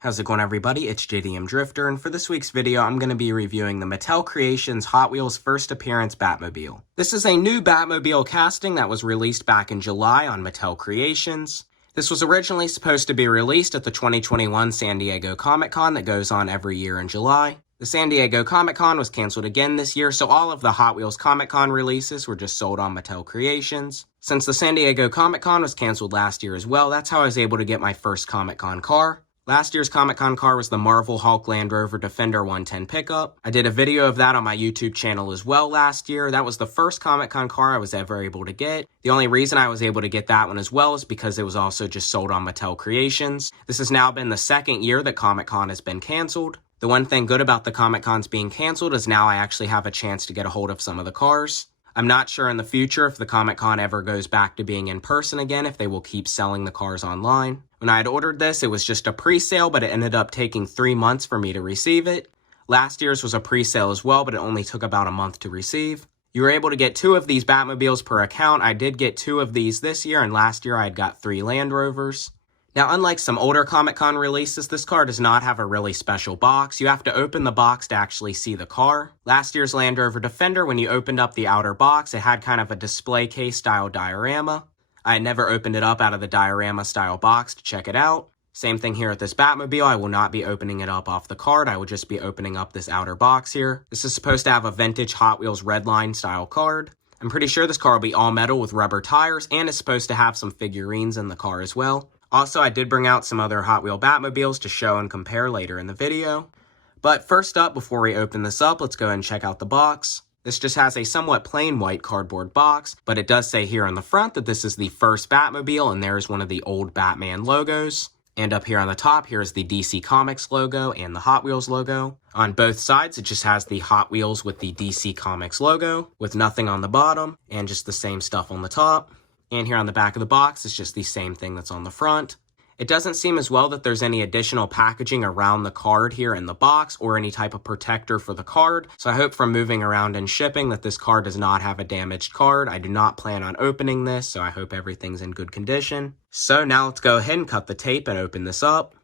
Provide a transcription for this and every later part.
How's it going, everybody? It's JDM Drifter, and for this week's video, I'm going to be reviewing the Mattel Creations Hot Wheels First Appearance Batmobile. This is a new Batmobile casting that was released back in July on Mattel Creations. This was originally supposed to be released at the 2021 San Diego Comic-Con that goes on every year in July. The San Diego Comic-Con was canceled again this year, so all of the Hot Wheels Comic-Con releases were just sold on Mattel Creations. Since the San Diego Comic-Con was canceled last year as well, that's how I was able to get my first Comic-Con car. Last year's Comic-Con car was the Marvel Hulk Land Rover Defender 110 pickup. I did a video of that on my YouTube channel as well last year. That was the first Comic-Con car I was ever able to get. The only reason I was able to get that one as well is because it was also just sold on Mattel Creations. This has now been the second year that Comic-Con has been canceled. The one thing good about the Comic-Cons being canceled is now I actually have a chance to get a hold of some of the cars. I'm not sure in the future if the Comic-Con ever goes back to being in person again, if they will keep selling the cars online. When I had ordered this, it was just a pre-sale, but it ended up taking 3 months for me to receive it. Last year's was a pre-sale as well, but it only took about a month to receive. You were able to get 2 of these Batmobiles per account. I did get 2 of these this year, and last year I had got 3 Land Rovers. Now, unlike some older Comic-Con releases, this car does not have a really special box. You have to open the box to actually see the car. Last year's Land Rover Defender, when you opened up the outer box, it had kind of a display case style diorama. I had never opened it up out of the diorama style box to check it out. Same thing here at this Batmobile. I will not be opening it up off the card. I will just be opening up this outer box here. This is supposed to have a vintage Hot Wheels Redline style card. I'm pretty sure this car will be all metal with rubber tires, and it's supposed to have some figurines in the car as well. Also, I did bring out some other Hot Wheel Batmobiles to show and compare later in the video. But first up, before we open this up, let's go ahead and check out the box. This just has a somewhat plain white cardboard box, but it does say here on the front that this is the first Batmobile, and there's one of the old Batman logos. And up here on the top, here's the DC Comics logo and the Hot Wheels logo. On both sides, it just has the Hot Wheels with the DC Comics logo, with nothing on the bottom, and just the same stuff on the top. And here on the back of the box, it's just the same thing that's on the front. It doesn't seem as well that there's any additional packaging around the card here in the box or any type of protector for the card. So I hope from moving around and shipping that this card does not have a damaged card. I do not plan on opening this, so I hope everything's in good condition. So now let's go ahead and cut the tape and open this up.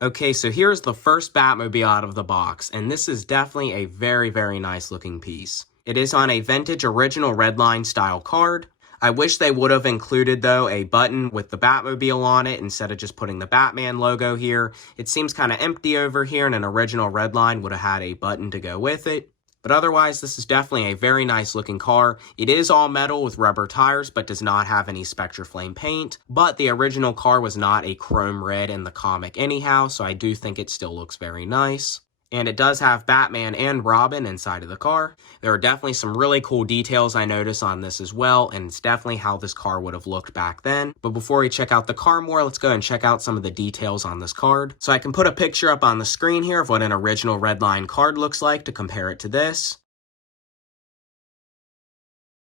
Okay, so here's the first Batmobile out of the box, and this is definitely a very, very nice looking piece. It is on a vintage original Redline style card. I wish they would have included, though, a button with the Batmobile on it instead of just putting the Batman logo here. It seems kind of empty over here, and an original Redline would have had a button to go with it. But otherwise, this is definitely a very nice looking car. It is all metal with rubber tires, but does not have any Spectraflame paint. But the original car was not a chrome red in the comic anyhow, so I do think it still looks very nice. And it does have Batman and Robin inside of the car. There are definitely some really cool details I notice on this as well, and it's definitely how this car would have looked back then. But before we check out the car more, let's go and check out some of the details on this card. So I can put a picture up on the screen here of what an original Redline card looks like to compare it to this.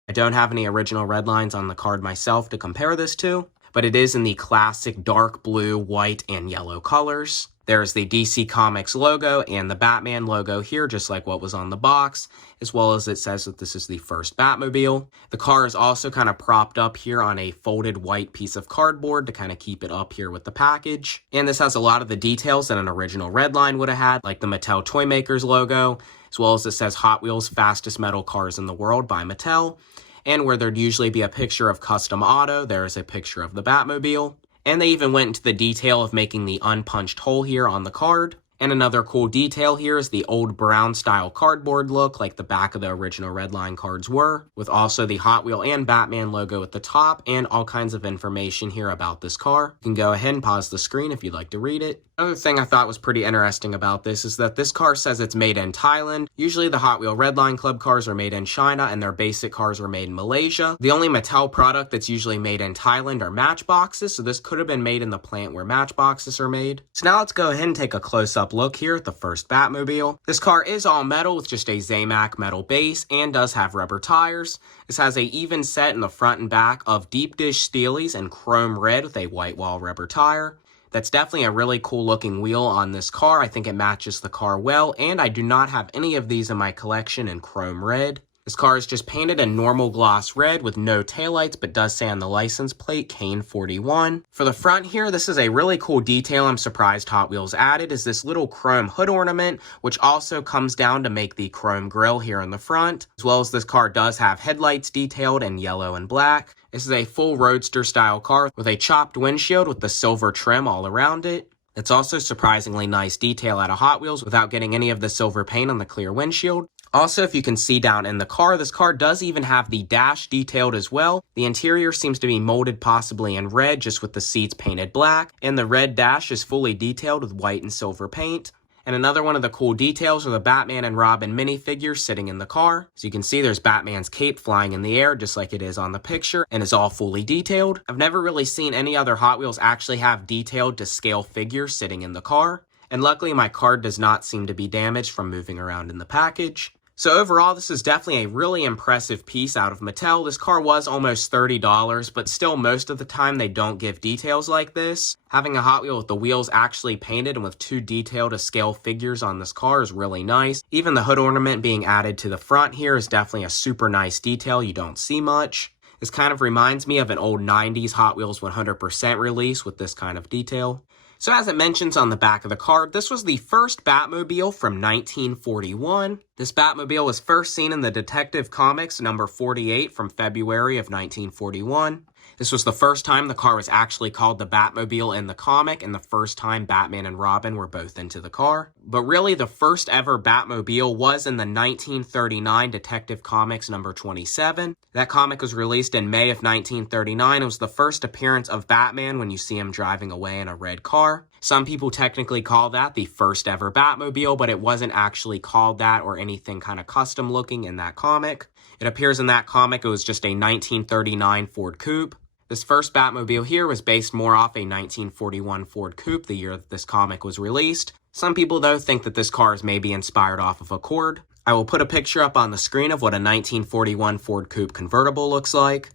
I don't have any original Redlines on the card myself to compare this to, but it is in the classic dark blue, white, and yellow colors. There's the DC Comics logo and the Batman logo here, just like what was on the box, as well as it says that this is the first Batmobile. The car is also kind of propped up here on a folded white piece of cardboard to kind of keep it up here with the package. And this has a lot of the details that an original Redline would have had, like the Mattel Toymakers logo, as well as it says Hot Wheels Fastest Metal Cars in the World by Mattel. And where there'd usually be a picture of Custom Auto, there is a picture of the Batmobile. And they even went into the detail of making the unpunched hole here on the card. And another cool detail here is the old brown style cardboard look like the back of the original Redline cards were, with also the Hot Wheel and Batman logo at the top and all kinds of information here about this car. You can go ahead and pause the screen if you'd like to read it. Another thing I thought was pretty interesting about this is that this car says it's made in Thailand. Usually the Hot Wheel Redline Club cars are made in China and their basic cars are made in Malaysia. The only Mattel product that's usually made in Thailand are matchboxes, so this could have been made in the plant where matchboxes are made. So now let's go ahead and take a close-up up look here at the first Batmobile. This car is all metal with just a Zamac metal base and does have rubber tires. This has a even set in the front and back of deep dish steelies and chrome red with a white wall rubber tire. That's definitely a really cool looking wheel on this car. I think it matches the car well, and I do not have any of these in my collection in chrome red. This car is just painted in normal gloss red with no taillights, but does say on the license plate Kane 41. For the front here, this is a really cool detail I'm surprised Hot Wheels added, is this little chrome hood ornament, which also comes down to make the chrome grille here in the front, as well as this car does have headlights detailed in yellow and black. This is a full roadster style car with a chopped windshield with the silver trim all around it. It's also surprisingly nice detail out of Hot Wheels without getting any of the silver paint on the clear windshield. Also, if you can see down in the car, this car does even have the dash detailed as well. The interior seems to be molded possibly in red, just with the seats painted black, and the red dash is fully detailed with white and silver paint. And another one of the cool details are the Batman and Robin minifigures sitting in the car. So you can see there's Batman's cape flying in the air just like it is on the picture and is all fully detailed. I've never really seen any other Hot Wheels actually have detailed to scale figures sitting in the car. And luckily my card does not seem to be damaged from moving around in the package. So overall, this is definitely a really impressive piece out of Mattel. This car was almost $30, but still most of the time they don't give details like this. Having a Hot Wheel with the wheels actually painted and with two detail to scale figures on this car is really nice. Even the hood ornament being added to the front here is definitely a super nice detail you don't see much. This kind of reminds me of an old 90s Hot Wheels 100% release with this kind of detail. So as it mentions on the back of the card, this was the first Batmobile from 1941. This Batmobile was first seen in the Detective Comics number 48 from February of 1941. This was the first time the car was actually called the Batmobile in the comic, and the first time Batman and Robin were both into the car. But really, the first ever Batmobile was in the 1939 Detective Comics number 27. That comic was released in May of 1939. It was the first appearance of Batman when you see him driving away in a red car. Some people technically call that the first ever Batmobile, but it wasn't actually called that or anything kind of custom looking in that comic. It appears in that comic it was just a 1939 Ford Coupe. This first Batmobile here was based more off a 1941 Ford Coupe the year that this comic was released. Some people, though, think that this car is maybe inspired off of a Accord. I will put a picture up on the screen of what a 1941 Ford Coupe convertible looks like.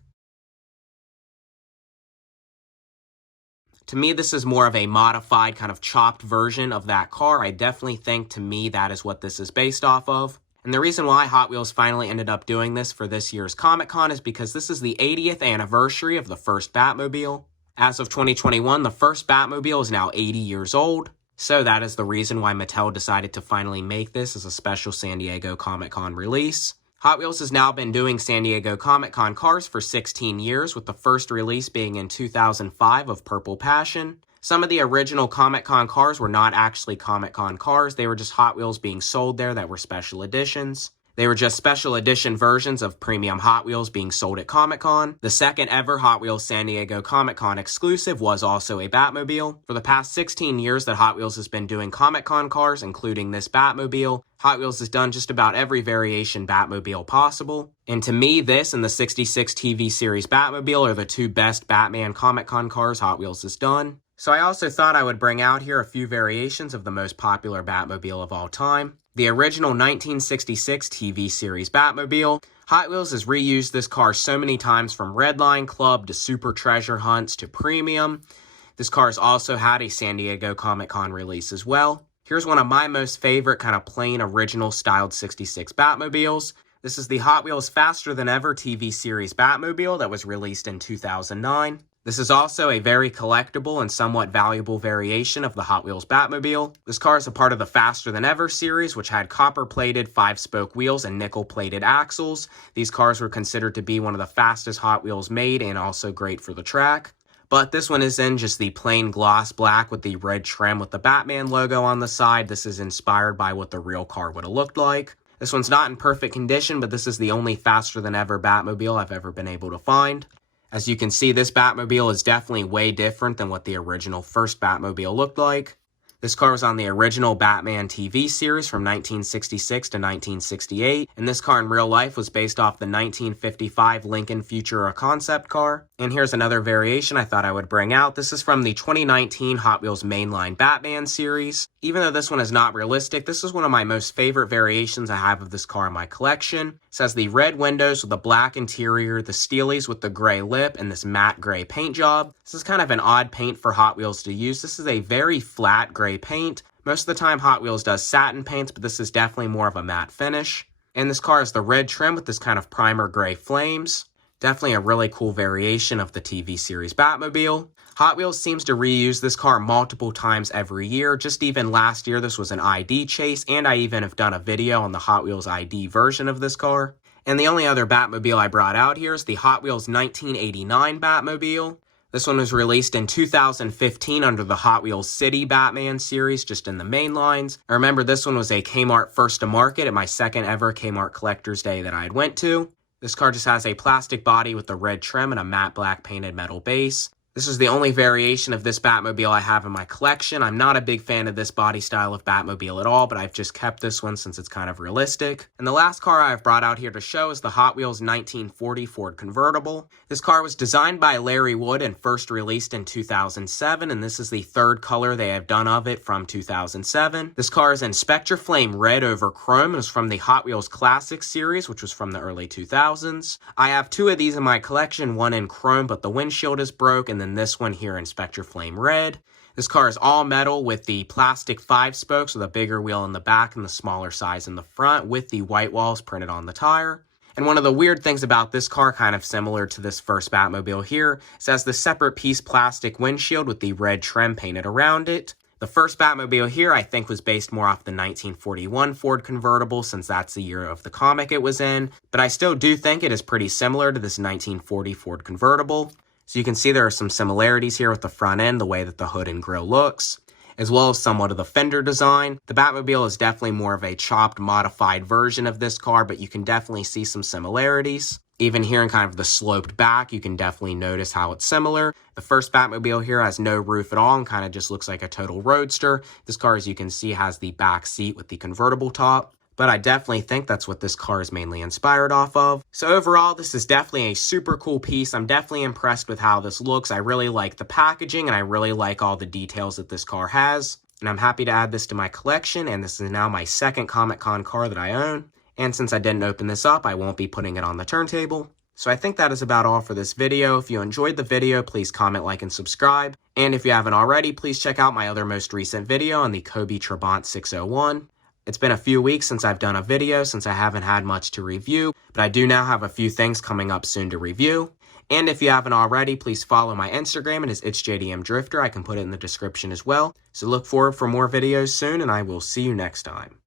To me, this is more of a modified, kind of chopped version of that car. I definitely think, to me, that is what this is based off of. And the reason why Hot Wheels finally ended up doing this for this year's Comic-Con is because this is the 80th anniversary of the first Batmobile. As of 2021, the first Batmobile is now 80 years old. So that is the reason why Mattel decided to finally make this as a special San Diego Comic-Con release. Hot Wheels has now been doing San Diego Comic-Con cars for 16 years, with the first release being in 2005 of Purple Passion. Some of the original Comic-Con cars were not actually Comic-Con cars, they were just Hot Wheels being sold there that were special editions. They were just special edition versions of premium Hot Wheels being sold at Comic-Con. The second ever Hot Wheels San Diego Comic-Con exclusive was also a Batmobile. For the past 16 years that Hot Wheels has been doing Comic-Con cars, including this Batmobile, Hot Wheels has done just about every variation Batmobile possible. And to me, this and the 66 TV series Batmobile are the two best Batman Comic-Con cars Hot Wheels has done. So I also thought I would bring out here a few variations of the most popular Batmobile of all time. The original 1966 TV series Batmobile. Hot Wheels has reused this car so many times, from Redline Club to Super Treasure Hunts to Premium. This car has also had a San Diego Comic-Con release as well. Here's one of my most favorite kind of plain original styled 66 Batmobiles. This is the Hot Wheels Faster Than Ever TV series Batmobile that was released in 2009. This is also a very collectible and somewhat valuable variation of the Hot Wheels Batmobile. This car is a part of the Faster Than Ever series, which had copper-plated 5-spoke wheels and nickel-plated axles. These cars were considered to be one of the fastest Hot Wheels made and also great for the track. But this one is in just the plain gloss black with the red trim with the Batman logo on the side. This is inspired by what the real car would have looked like. This one's not in perfect condition, but this is the only Faster Than Ever Batmobile I've ever been able to find. As you can see, this Batmobile is definitely way different than what the original first Batmobile looked like. This car was on the original Batman TV series from 1966 to 1968, and this car in real life was based off the 1955 Lincoln Futura concept car. And here's another variation I thought I would bring out. This is from the 2019 Hot Wheels mainline Batman series. Even though this one is not realistic, this is one of my most favorite variations I have of this car in my collection. It has the red windows with the black interior, the steelies with the gray lip, and this matte gray paint job. This is kind of an odd paint for Hot Wheels to use. This is a very flat gray paint. Most of the time Hot Wheels does satin paints, but this is definitely more of a matte finish. And this car is the red trim with this kind of primer gray flames. Definitely a really cool variation of the TV series Batmobile. Hot Wheels seems to reuse this car multiple times every year. Just even last year, this was an ID chase, and I even have done a video on the Hot Wheels ID version of this car. And the only other Batmobile I brought out here is the Hot Wheels 1989 Batmobile. This one was released in 2015 under the Hot Wheels City Batman series, just in the main lines. I remember this one was a Kmart first to market at my second ever Kmart Collector's Day that I had went to. This car just has a plastic body with the red trim and a matte black painted metal base. This is the only variation of this Batmobile I have in my collection. I'm not a big fan of this body style of Batmobile at all, but I've just kept this one since it's kind of realistic. And the last car I've brought out here to show is the Hot Wheels 1940 Ford Convertible. This car was designed by Larry Wood and first released in 2007, and this is the third color they have done of it from 2007. This car is in Spectra Flame Red over Chrome and is from the Hot Wheels Classic series, which was from the early 2000s. I have two of these in my collection, one in Chrome, but the windshield is broke, and then this one here in Spectra Flame Red. This car is all metal with the plastic 5 spokes with a bigger wheel in the back and the smaller size in the front with the white walls printed on the tire. And one of the weird things about this car, kind of similar to this first Batmobile here, is it has the separate piece plastic windshield with the red trim painted around it. The first Batmobile here I think was based more off the 1941 Ford convertible since that's the year of the comic it was in, but I still do think it is pretty similar to this 1940 Ford convertible. So you can see there are some similarities here with the front end, the way that the hood and grille looks, as well as somewhat of the fender design. The Batmobile is definitely more of a chopped, modified version of this car, but you can definitely see some similarities. Even here in kind of the sloped back, you can definitely notice how it's similar. The first Batmobile here has no roof at all and kind of just looks like a total roadster. This car, as you can see, has the back seat with the convertible top. But I definitely think that's what this car is mainly inspired off of. So overall, this is definitely a super cool piece. I'm definitely impressed with how this looks. I really like the packaging, and I really like all the details that this car has. And I'm happy to add this to my collection, and this is now my second Comic-Con car that I own. And since I didn't open this up, I won't be putting it on the turntable. So I think that is about all for this video. If you enjoyed the video, please comment, like, and subscribe. And if you haven't already, please check out my other most recent video on the Kobe Trabant 601. It's been a few weeks since I've done a video since I haven't had much to review, but I do now have a few things coming up soon to review. And if you haven't already, please follow my Instagram. It is itsjdmdrifter. I can put it in the description as well. So look forward for more videos soon, and I will see you next time.